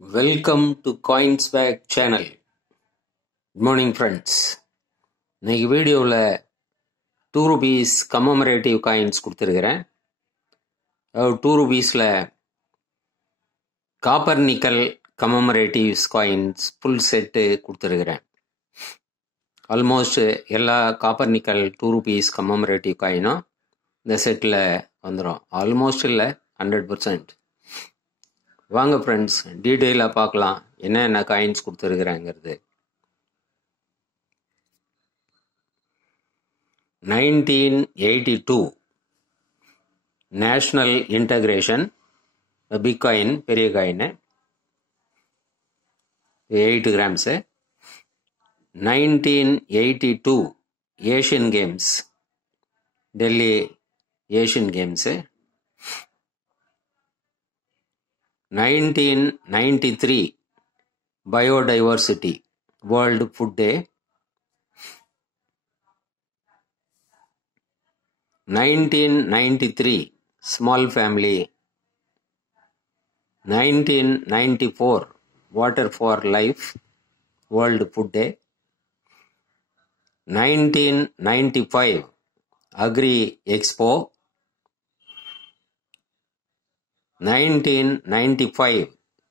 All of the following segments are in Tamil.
Welcome to Coinswag channel. Good morning friends. இன்னைக்கு வீடியோவில் 2 rupees commemorative coins கொடுத்துருக்கிறேன். 2 rupeesல copper nickel commemorative coins full set கொடுத்துருக்கிறேன். ஆல்மோஸ்ட் எல்லா காப்பர் நிக்கல் 2 rupees commemorative காயினும் இந்த செட்டில் வந்துடும். ஆல்மோஸ்ட் இல்லை 100%. வாங்க ஃப்ரெண்ட்ஸ், டீட்டெயிலாக பார்க்கலாம் என்னென்ன காயின்ஸ் கொடுத்துருக்குறாங்கிறது. 1982 நேஷ்னல் இன்டகிரேஷன் பிக் காயின், பெரிய coin 8 grams. 1982 Asian Games, Delhi Asian Games. 1993 biodiversity world food day. 1993 small family. 1994 water for life world food day. 1995 agri expo. 1995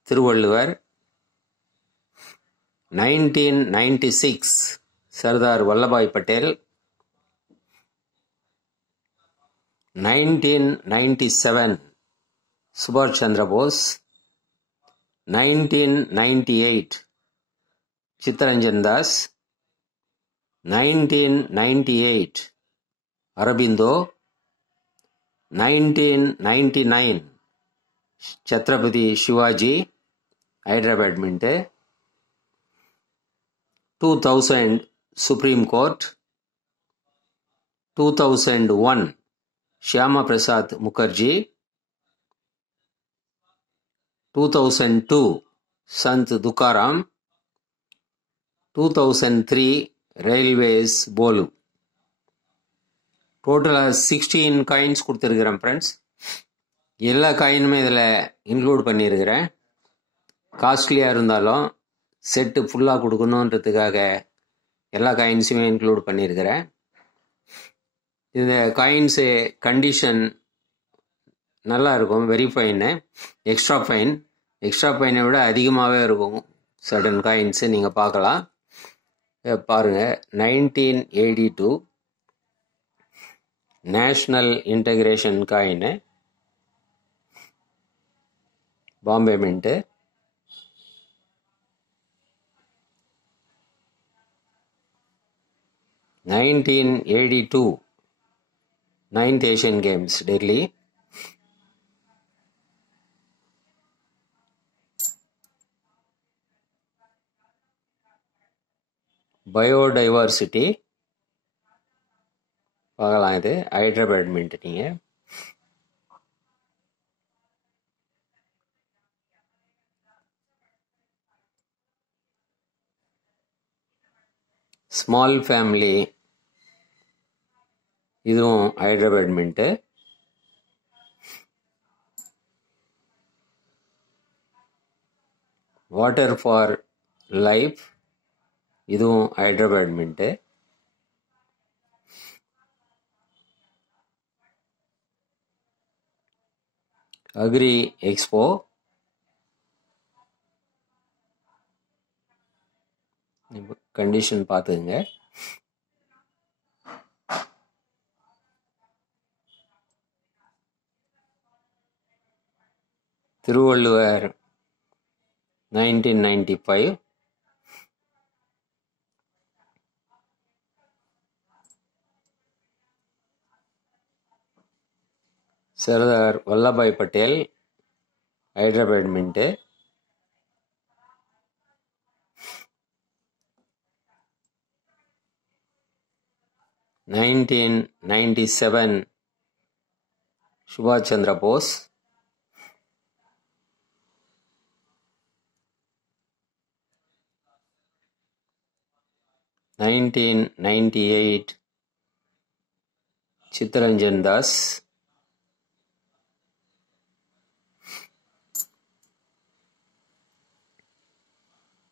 Thiruvalluvar. 1996 Sardar Vallabhbhai Patel. 1997 சுபாஷ் சந்திர போஸ். 1998 சித்தரஞ்சன் தாஸ். 1998 அரபிந்தோ. 1999 छत्रपति शिवाजी हैदराबाद मिंटे. 2000 सुप्रीम कोर्ट. 2001 श्यामा प्रसाद मुखर्जी. 2002 संत तुकाराम. 2003 रेलवेज बोलू. टोटल 16 काइन्स கொடுத்திருக்கிறேன் फ्रेंड्स. எல்லா காயினுமே இதில் இன்க்ளூட் பண்ணியிருக்கிறேன். காஸ்ட்லியாக இருந்தாலும் செட்டு ஃபுல்லாக கொடுக்கணுன்றதுக்காக எல்லா காயின்ஸுமே இன்க்ளூட் பண்ணியிருக்கிறேன். இந்த காயின்ஸு கண்டிஷன் நல்லா இருக்கும், வெரி ஃபைனு. எக்ஸ்ட்ரா ஃபைனை விட அதிகமாகவே இருக்கும் சடன் காயின்ஸு, நீங்கள் பார்க்கலாம். பாருங்கள், 1982 national integration coin, Bombay mint. 1982 9th Asian Games Delhi. Biodiversity பார்க்கலாம், இது ஹைதராபாத் மின்ட். நீங்கள் ஸ்மால் ஃபேமிலி, இதுவும் Hyderabad mint. Water for life, இதுவும் Hyderabad mint. Agri expo, condition பார்த்துங்க. திருவள்ளுவர் 1995. சர்தார் வல்லபாய் பட்டேல் ஹைதராபாத் மின்ட்டு. 1997 சுபாஷ் Chandra Bose. 1998 Chittaranjan Das. 1998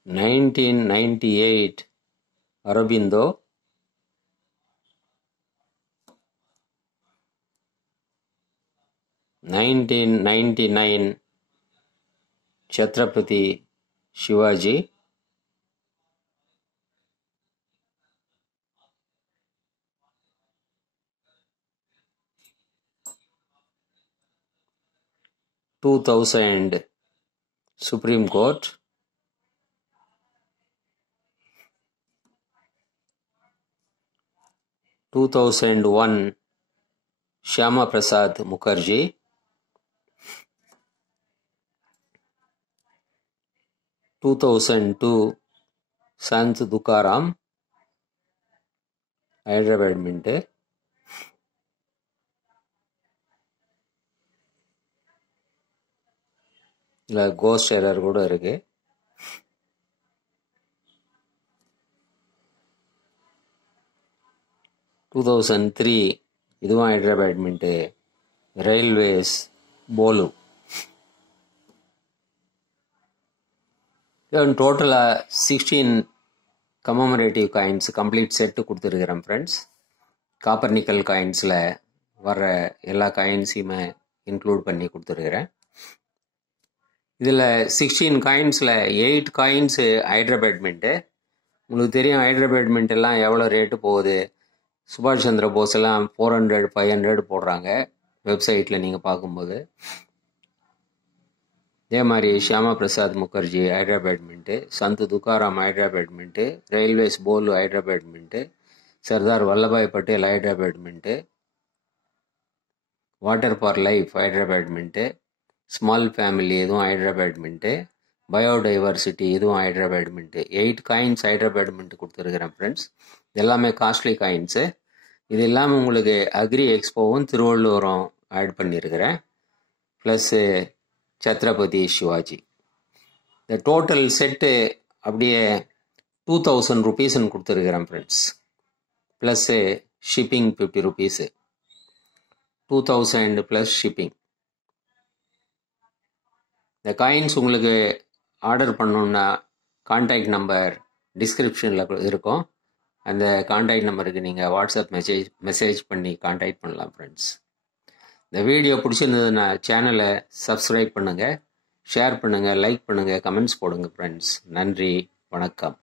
1998 Aurobindo, 1999 Chhatrapati Shivaji, 2000 Supreme Court, 2001 Shyama Prasad Mukherjee, 2002 Sant Tukaram, Hyderabad Mint. இல்லை கோஸ்ட் எரர் கூட இருக்கு. 2003 இதுவும் ஹைதராபாத் மின்ட்டு, ரயில்வேஸ் போலு. டோட்டலாக 16 கமமரேட்டிவ் காயின்ஸ் கம்ப்ளீட் செட்டு கொடுத்துருக்குறேன் ஃப்ரெண்ட்ஸ். காப்பர் நிக்கல் காயின்ஸில் வர்ற எல்லா காயின்ஸையுமே இன்க்ளூட் பண்ணி கொடுத்துருக்குறேன். இதில் 16 காயின்ஸில் 8 காயின்ஸு ஹைதராபாத் மின்ட்டு. உங்களுக்கு தெரியும் ஹைதராபாத் மின்ட் எல்லாம் எவ்வளோ ரேட்டு போகுது. சுபாஷ் சந்திர போஸ் எல்லாம் 400 500 போடுறாங்க வெப்சைட்டில் நீங்கள் பார்க்கும்போது. இதே மாதிரி Shyama Prasad Mukherjee Hyderabad mint, Sant Tukaram Hyderabad mint, railways போலு Hyderabad mint, Sardar Vallabhbhai Patel Hyderabad mint, water for life Hyderabad mint, small family இதுவும் ஹைதராபாத் மின்ட்டு, பயோடைவர்சிட்டி இதுவும் Hyderabad mint. 8 coins Hyderabad mint கொடுத்துருக்குறேன் ஃப்ரெண்ட்ஸ். இது எல்லாமே காஸ்ட்லி காயின்ஸு. இது இல்லாமல் உங்களுக்கு அக்ரி எக்ஸ்போவும் திருவள்ளூரும் ஆட் பண்ணியிருக்கிறேன், ப்ளஸ்ஸு சத்ரபதி சிவாஜி. இந்த டோட்டல் செட்டு அப்படியே 2000 ருபீஸ்ன்னு கொடுத்துருக்குறேன் friends. Plus shipping 50 rupees, 2000 plus shipping. இந்த காயின்ஸ் உங்களுக்கு ஆர்டர் பண்ணணுன்னா கான்டாக்ட் நம்பர் டிஸ்கிரிப்ஷனில் இருக்கும். அந்த கான்டாக்ட் நம்பருக்கு நீங்கள் வாட்ஸ்அப் மெசேஜ் பண்ணி கான்டாக்ட் பண்ணலாம் ஃப்ரெண்ட்ஸ். இந்த வீடியோ பிடிச்சிருந்ததுன்னா சேனலை சப்ஸ்கிரைப் பண்ணுங்கள், ஷேர் பண்ணுங்கள், லைக் பண்ணுங்கள், கமெண்ட்ஸ் போடுங்க ஃப்ரெண்ட்ஸ். நன்றி, வணக்கம்.